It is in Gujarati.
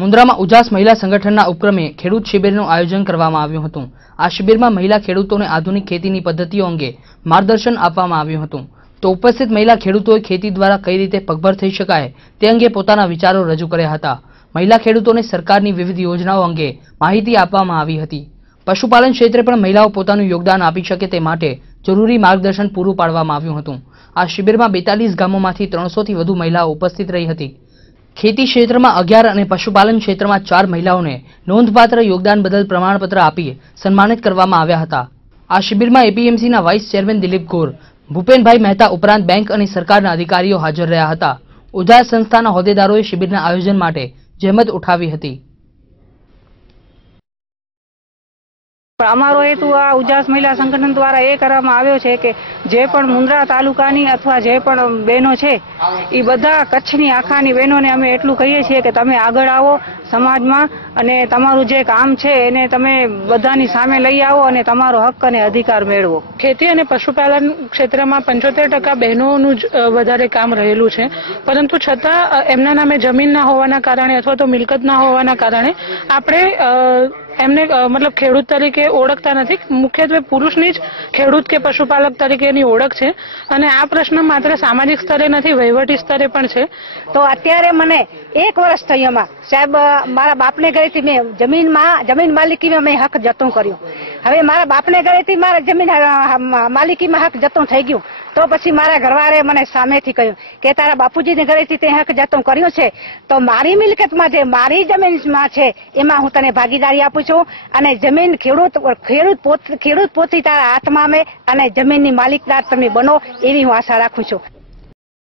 મુન્દ્રામાં ઉજાસ મહિલા સંગઠનના ઉપક્રમે ખેડૂત શિબિરનું આયોજન કરવામાં આવ્યું હતું। આ શિબિરમાં મહિલા ખેડૂતોને આધુનિક ખેતીની પદ્ધતિઓ અંગે માર્ગદર્શન આપવામાં આવ્યું હતું। તો ઉપસ્થિત મહિલા ખેડૂતોએ ખેતી દ્વારા કઈ રીતે પગભર થઈ શકાય તે અંગે પોતાના વિચારો રજૂ કર્યા હતા। મહિલા ખેડૂતોને સરકારની વિવિધ યોજનાઓ અંગે માહિતી આપવામાં આવી હતી। પશુપાલન ક્ષેત્રે પણ મહિલાઓ પોતાનું યોગદાન આપી શકે તે માટે જરૂરી માર્ગદર્શન પૂરું પાડવામાં આવ્યું હતું। આ શિબિરમાં 42 ગામોમાંથી 300 થી વધુ મહિલાઓ ઉપસ્થિત રહી હતી। ખેતી ક્ષેત્રમાં 11 અને પશુપાલન ક્ષેત્રમાં 4 મહિલાઓને નોંધપાત્ર યોગદાન બદલ પ્રમાણપત્ર આપી સન્માનિત કરવામાં આવ્યા હતા। આ શિબિરમાં એપીએમસીના વાઇસ ચેરમેન દિલીપ ગોર, ભૂપેનભાઈ મહેતા ઉપરાંત બેંક અને સરકારના અધિકારીઓ હાજર રહ્યા હતા। ઉજાસ સંસ્થાના હોદ્દેદારોએ શિબિરના આયોજન માટે જહેમત ઉઠાવી હતી। અમારો હેતુ આ ઉજાસ મહિલા સંગઠન દ્વારા એ કરવામાં આવ્યો છે કે જે પણ મુન્દ્રા તાલુકાની અથવા જે પણ બહેનો છે એ બધા કચ્છની આખાની બહેનોને અમે એટલું કહીએ છીએ કે તમે આગળ આવો સમાજમાં અને તમારું જે કામ છે એને તમે બધાની સામે લઈ આવો અને તમારો હક અને અધિકાર મેળવો। ખેતી અને પશુપાલન ક્ષેત્રમાં 75% બહેનોનું જ વધારે કામ રહેલું છે, પરંતુ છતાં એમના નામે જમીન ના હોવાના કારણે અથવા તો મિલકત ના હોવાના કારણે આપણે એમને મતલબ ખેડૂત તરીકે ઓળખતા નથી। મુખ્યત્વે પુરુષની જ ખેડૂત કે પશુપાલક તરીકેની ઓળખ છે અને આ પ્રશ્ન માત્ર સામાજિક સ્તરે નથી, વહીવટી સ્તરે પણ છે। તો અત્યારે મને 1 વર્ષ થઈ એમાં સાહેબ મારા બાપને ઘરેથી મેં જમીન માલિકીમાં મેં હક જતો કર્યો। હવે મારા બાપને ઘરેથી મારા જમીન માલિકીમાં હક જતો થઈ ગયું તો પછી મારા ઘરવાળે મને સામેથી કહ્યું કે તારા બાપુજીને ઘરેથી તે હક જતો કર્યો છે તો મારી મિલકતમાં જે મારી જમીનમાં છે એમાં હું તને ભાગીદારી આપું છું અને જમીન ખેડૂત પોતે તારા હાથમાં આવે અને જમીનની માલિકદાર તમે બનો એવી હું આશા રાખું છું।